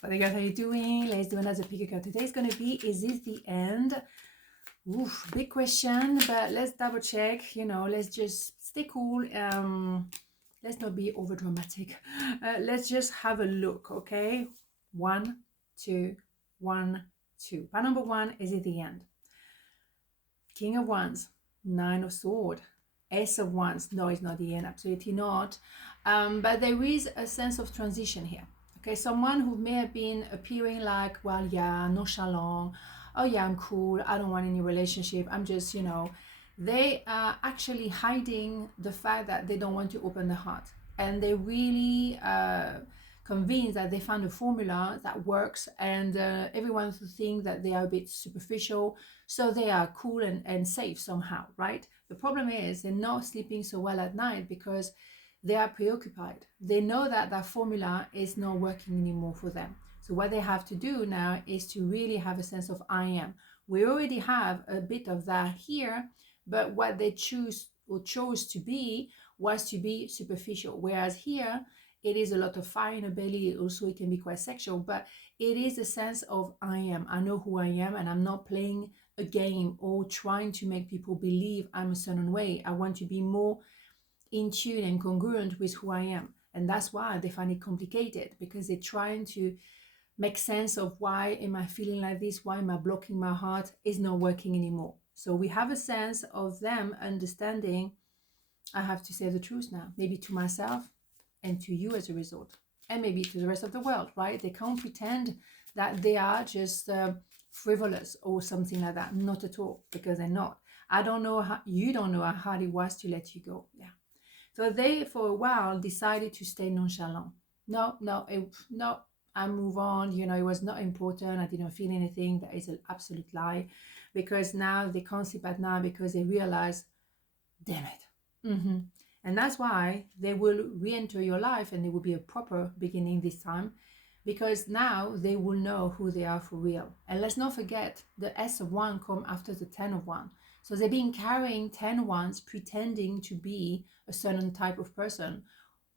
What you guys, how you doing? Let's do another pick a card. Today's going to be, is this the end? Oof, big question, but let's double check. You know, let's just stay cool. Let's not be over dramatic. Let's just have a look, okay? 1, 2, 1, 2. Part number 1, is it the end? King of Wands, 9 of Swords, Ace of Wands. No, it's not the end, absolutely not. But there is a sense of transition here. Okay, someone who may have been appearing like, well, yeah, nonchalant. Oh yeah, I'm cool. I don't want any relationship. I'm just, you know, they are actually hiding the fact that they don't want to open the heart. And they really convinced that they found a formula that works, and everyone who thinks that they are a bit superficial, so they are cool and safe somehow, right? The problem is they're not sleeping so well at night because they are preoccupied. They know that that formula is not working anymore for them. So what they have to do now is to really have a sense of I am. We already have a bit of that here, but what they chose to be was to be superficial. Whereas here, it is a lot of fire in the belly. Also, it can be quite sexual, but it is a sense of I am. I know who I am, and I'm not playing a game or trying to make people believe I'm a certain way. I want to be more in tune and congruent with who I am. And that's why they find it complicated, because they're trying to make sense of why am I feeling like this? Why am I blocking my heart? It's not working anymore. So we have a sense of them understanding, I have to say the truth now, maybe to myself and to you as a result, and maybe to the rest of the world, right? They can't pretend that they are just frivolous or something like that. Not at all, because they're not. I don't know how, you don't know how hard it was to let you go. Yeah. So they, for a while, decided to stay nonchalant. No, I move on. You know, it was not important. I didn't feel anything. That is an absolute lie, because now they can't sleep at night because they realize, damn it. And that's why they will re-enter your life, and it will be a proper beginning this time, because now they will know who they are for real. And let's not forget, the S of Wands come after the 10 of Wands. So they've been carrying 10 Wands, pretending to be a certain type of person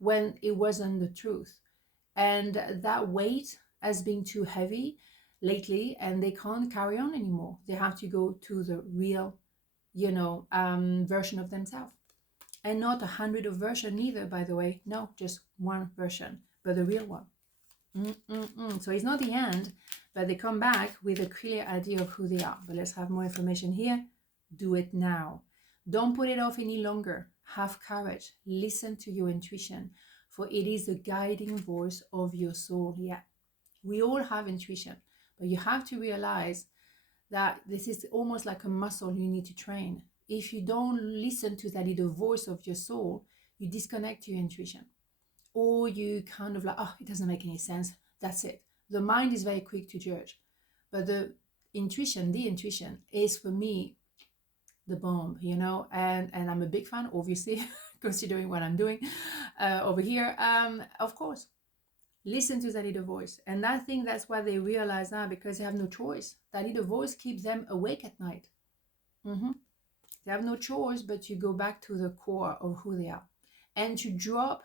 when it wasn't the truth. And that weight has been too heavy lately, and they can't carry on anymore. They have to go to the real, version of themselves. And not 100 of version either, by the way. No, just one version, but the real one. So it's not the end, but they come back with a clear idea of who they are. But let's have more information here. Do it now. Don't put it off any longer. Have courage. Listen to your intuition, for it is the guiding voice of your soul. Yeah, we all have intuition, but you have to realize that this is almost like a muscle you need to train. If you don't listen to that little voice of your soul, you disconnect your intuition, or you kind of like, oh, it doesn't make any sense. That's it. The mind is very quick to judge, but the intuition is, for me, the bomb, and I'm a big fan, obviously, considering what I'm doing over here. Of course, listen to that little voice. And I think that's why they realize now, because they have no choice. That little voice keeps them awake at night. They have no choice but to go back to the core of who they are, and to drop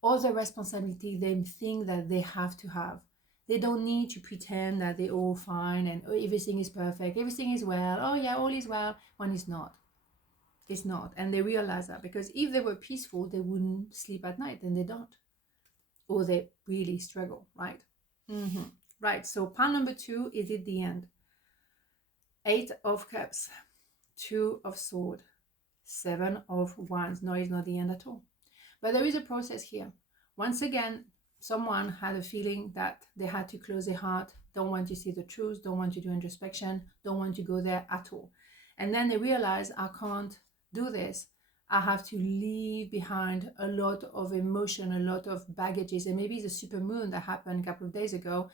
all the responsibility they think that they have to have. They don't need to pretend that they're all fine and everything is perfect, everything is well, oh yeah, all is well, when it's not. It's not. And they realize that, because if they were peaceful, they wouldn't sleep at night, and they don't. Or they really struggle, right? Right, so part number 2, is it the end? 8 of Cups, 2 of Swords, 7 of Wands. No, it's not the end at all. But there is a process here. Once again, someone had a feeling that they had to close their heart, don't want to see the truth, don't want to do introspection, don't want to go there at all. And then they realize, I can't do this. I have to leave behind a lot of emotion, a lot of baggages. And maybe the super moon that happened a couple of days ago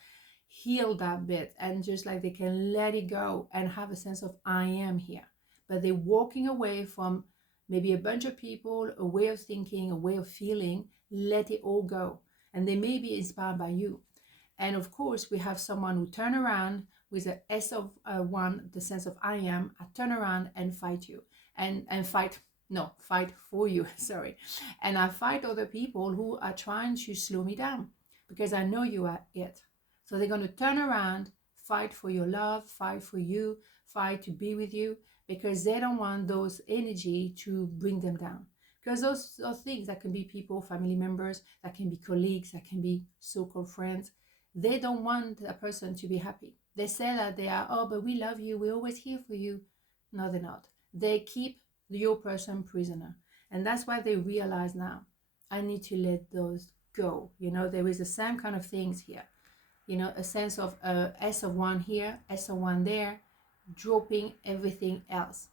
healed that bit, and just like they can let it go and have a sense of I am here. But they're walking away from maybe a bunch of people, a way of thinking, a way of feeling. Let it all go. And they may be inspired by you. And of course, we have someone who turn around with the S of One, the sense of I am. I turn around and fight you, and fight for you, sorry. And I fight other people who are trying to slow me down, because I know you are it. So they're going to turn around, fight for your love, fight for you, fight to be with you, because they don't want those energy to bring them down. Because those are things that can be people, family members, that can be colleagues, that can be so-called friends. They don't want a person to be happy. They say that they are, oh, but we love you, we're always here for you. No, they're not. They keep your person prisoner. And that's why they realize now, I need to let those go. You know, there is the same kind of things here. You know, a sense of S of one here, S of one there, dropping everything else.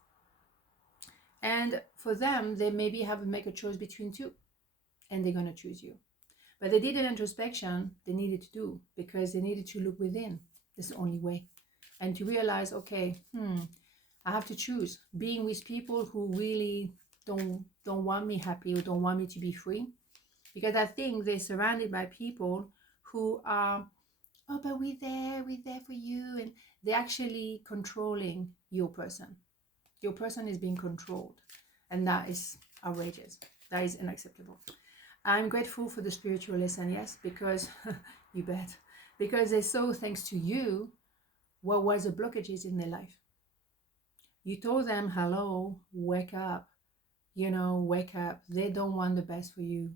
And for them, they maybe have to make a choice between two, and they're going to choose you. But they did an introspection they needed to do, because they needed to look within. That's the only way. And to realize, okay, I have to choose being with people who really don't want me happy, or don't want me to be free. Because I think they're surrounded by people who are, oh, but we're there for you. And they're actually controlling your person. Your person is being controlled. And that is outrageous. That is unacceptable. I'm grateful for the spiritual lesson, yes, because, you bet, because they saw, thanks to you, what was the blockages in their life. You told them, hello, wake up, you know, wake up. They don't want the best for you.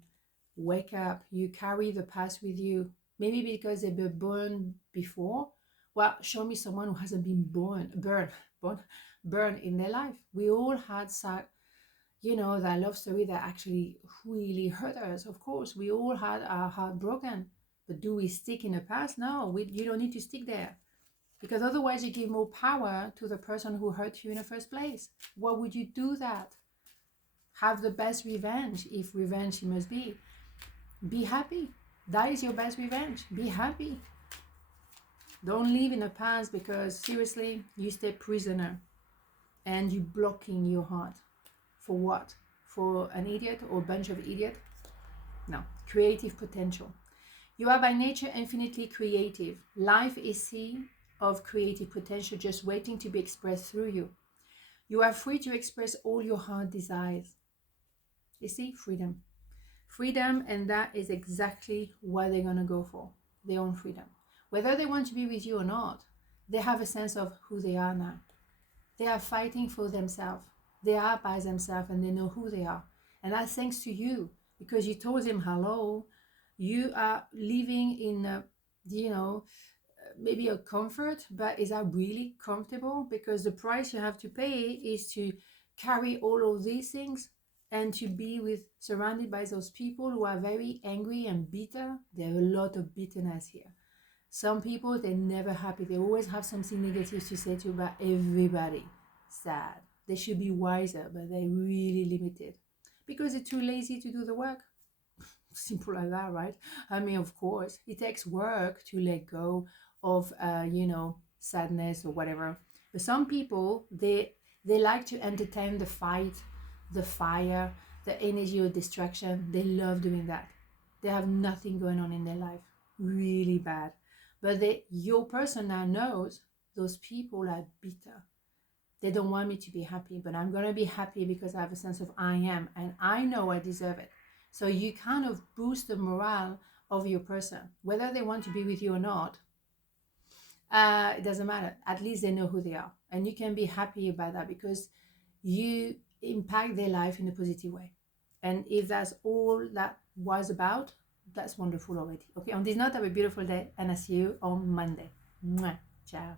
Wake up. You carry the past with you. Maybe because they've been born before. Well, show me someone who hasn't been burned in their life. We all had you know, that love story that actually really hurt us. Of course, we all had our heart broken. But do we stick in the past? No, you don't need to stick there. Because otherwise you give more power to the person who hurt you in the first place. Why would you do that? Have the best revenge, if revenge it must be. Be happy. That is your best revenge. Be happy. Don't live in the past, because seriously, you stay prisoner and you blocking your heart. For what? For an idiot or a bunch of idiots? No. Creative potential. You are by nature infinitely creative. Life is sea of creative potential just waiting to be expressed through you. You are free to express all your heart desires. You see, freedom. Freedom, and that is exactly what they're going to go for. Their own freedom. Whether they want to be with you or not, they have a sense of who they are now. They are fighting for themselves. They are by themselves, and they know who they are. And that's thanks to you, because you told them, hello, you are living in, you know, maybe a comfort, but is that really comfortable? Because the price you have to pay is to carry all of these things and to be surrounded by those people who are very angry and bitter. There are a lot of bitterness here. Some people, they're never happy. They always have something negative to say to about everybody. Sad. They should be wiser, but they're really limited because they're too lazy to do the work. Simple like that, right? I mean, of course, it takes work to let go of, you know, sadness or whatever. But some people, they like to entertain the fight, the fire, the energy of distraction. They love doing that. They have nothing going on in their life. Really bad. But your person now knows those people are bitter. They don't want me to be happy, but I'm going to be happy because I have a sense of I am, and I know I deserve it. So you kind of boost the morale of your person. Whether they want to be with you or not, it doesn't matter. At least they know who they are. And you can be happy about that because you impact their life in a positive way. And if that's all that was about, that's wonderful already. Okay, on this note, have a beautiful day, and I'll see you on Monday. Mwah. Ciao.